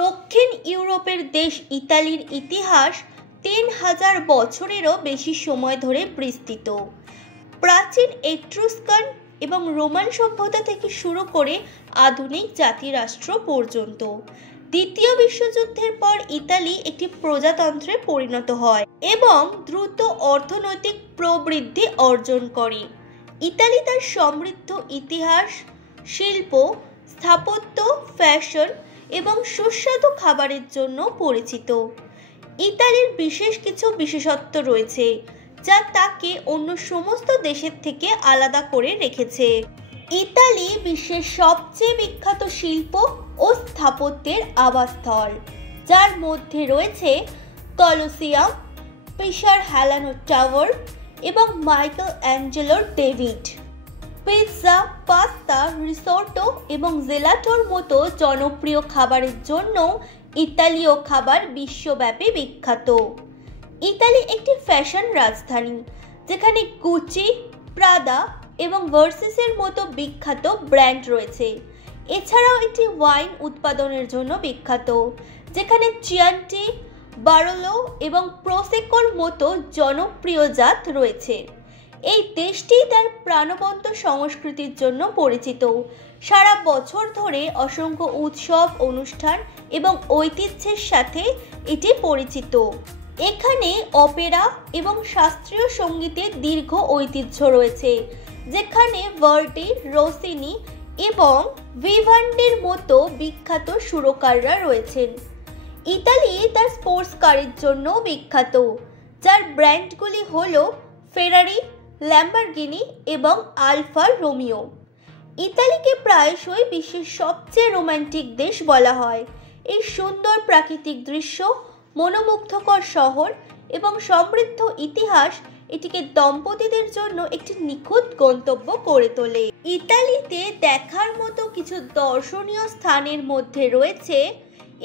দক্ষিণ ইউরোপের দেশ ইতালির ইতিহাস ৩,০০০ বছরেরও বেশি সময় ধরে বিস্তৃত। প্রাচীন এট্রুস্কান এবং রোমান সভ্যতা থেকে শুরু করে আধুনিক জাতিরাষ্ট্র পর্যন্ত দ্বিতীয় বিশ্বযুদ্ধের পর ইতালি একটি প্রজাতন্ত্রে পরিণত হয় এবং দ্রুত অর্থনৈতিক প্রবৃদ্ধি অর্জন করে। ইতালি তার সমৃদ্ধ ইতিহাস, শিল্প, স্থাপত্য, ফ্যাশন এবং সুস্বাদু খাবারের জন্য পরিচিত। ইতালির বিশেষ কিছু বিশেষত্ব রয়েছে যা তাকে অন্য সমস্ত দেশের থেকে আলাদা করে রেখেছে। ইতালি বিশ্বের সবচেয়ে বিখ্যাত শিল্প ও স্থাপত্যের আবাসস্থল, যার মধ্যে রয়েছে কলোসিয়াম, পিসার হেলানো টাওয়ার এবং Michael অ্যাঞ্জেলোর David. Pizza, pasta, risotto এবং জেলাটোর মতো জনপ্রিয় খাবারের জন্য ইতালীয় খাবার বিশ্বব্যাপী বিখ্যাত। ইতালি একটি ফ্যাশন রাজধানী, যেখানে গুচি, প্রাদা এবং ভার্সেসের মতো বিখ্যাত ব্র্যান্ড রয়েছে। এছাড়াও এটি ওয়াইন উৎপাদনের জন্য বিখ্যাত, যেখানে চিয়ান্টি, বারোলো এবং প্রোসেকোর মতো জনপ্রিয় জাত রয়েছে। এই দেশটি তার প্রাণবন্ত সংস্কৃতির জন্য পরিচিত। সারা বছর ধরে অসংখ্য উৎসব, অনুষ্ঠান এবং ঐতিহ্যের সাথে এটি পরিচিত। এখানে অপেরা এবং শাস্ত্রীয় সঙ্গীতের দীর্ঘ ঐতিহ্য রয়েছে, যেখানে ভার্ডি, রোসিনি এবং ভিভান্ডির মতো বিখ্যাত সুরকাররা রয়েছেন। ইতালি তার স্পোর্টস কারের জন্য বিখ্যাত, যার ব্র্যান্ডগুলি হল ফেরারি, ল্যাম্বরগিনি এবং আলফা রোমিও। ইতালিকে প্রায়শই বিশ্বের সবচেয়ে রোমান্টিক দেশ বলা হয়। এই সুন্দর প্রাকৃতিক দৃশ্য, মনোমুগ্ধকর শহর এবং সমৃদ্ধ ইতিহাস এটিকে দম্পতিদের জন্য একটি নিখুঁত গন্তব্য করে তোলে। ইতালিতে দেখার মতো কিছু দর্শনীয় স্থানের মধ্যে রয়েছে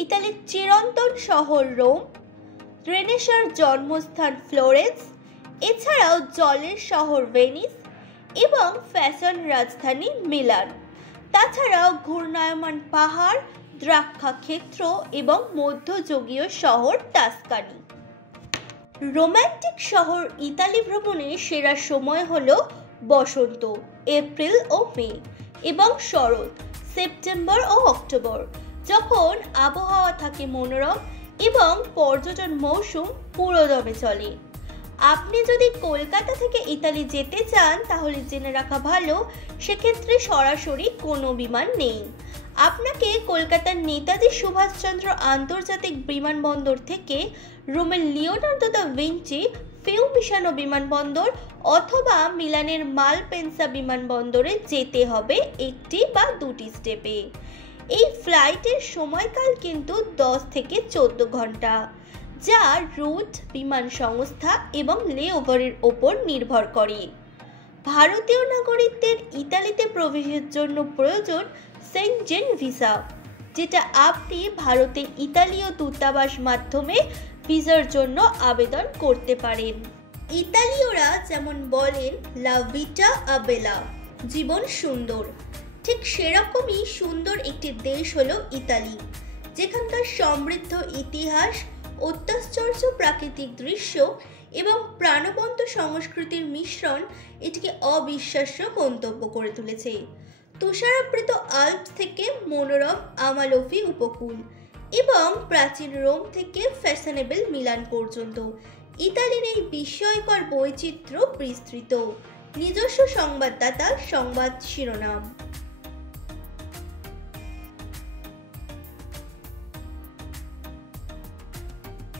ইতালির চিরন্তন শহর রোম, রেনেসাঁর জন্মস্থান ফ্লোরেন্স, এছাড়াও জলের শহর ভেনিস এবং ফ্যাশন রাজধানী মিলান। তাছাড়াও ঘূর্ণায়মান পাহাড়, দ্রাক্ষা ক্ষেত্র এবং মধ্যযুগীয় শহর টাস্কানি। রোমান্টিক শহর ইতালি ভ্রমণের সেরা সময় হল বসন্ত, এপ্রিল ও মে, এবং শরৎ, সেপ্টেম্বর ও অক্টোবর, যখন আবহাওয়া থাকে মনোরম এবং পর্যটন মৌসুম পুরোদমে চলে। আপনি যদি কলকাতা থেকে ইতালি যেতে চান তাহলে জেনে রাখা ভালো, সেক্ষেত্রে সরাসরি কোনো বিমান নেই। আপনাকে কলকাতার নেতাজি সুভাষচন্দ্র আন্তর্জাতিক বিমানবন্দর থেকে রোমের লিওনার্দো দা ভিঞ্চি ফিউমিশানো বিমানবন্দর অথবা মিলানের মালপেন্সা বিমানবন্দরে যেতে হবে একটি বা দুটি স্টেপে। এই ফ্লাইটের সময়কাল কিন্তু 10 থেকে 14 ঘন্টা, যা রুট, বিমান সংস্থা এবং লেওভারের ওপর নির্ভর করে। ভারতীয় নাগরিকদের ইতালিতে প্রবেশের জন্য প্রয়োজন সেনজেন ভিসা, যেটা আপনি ভারতে ইতালীয় দূতাবাস মাধ্যমে ভিসার জন্য আবেদন করতে পারেন। ইতালীয়রা যেমন বলেন লা ভিটা আবেলা, জীবন সুন্দর, ঠিক সেরকমই সুন্দর একটি দেশ হলো ইতালি, যেখানকার সমৃদ্ধ ইতিহাস, অত্যাশ্চর্য প্রাকৃতিক দৃশ্য এবং প্রাণবন্ত সংস্কৃতির মিশ্রণ এটিকে অবিশ্বাস্য গন্তব্য করে তুলেছে। তুষারাবৃত আল্পস থেকে মনোরম আমালফি উপকূল এবং প্রাচীন রোম থেকে ফ্যাশনেবল মিলান পর্যন্ত ইতালির এই বিস্ময়কর বৈচিত্র্য বিস্তৃত। নিজস্ব সংবাদদাতা, সংবাদ শিরোনাম।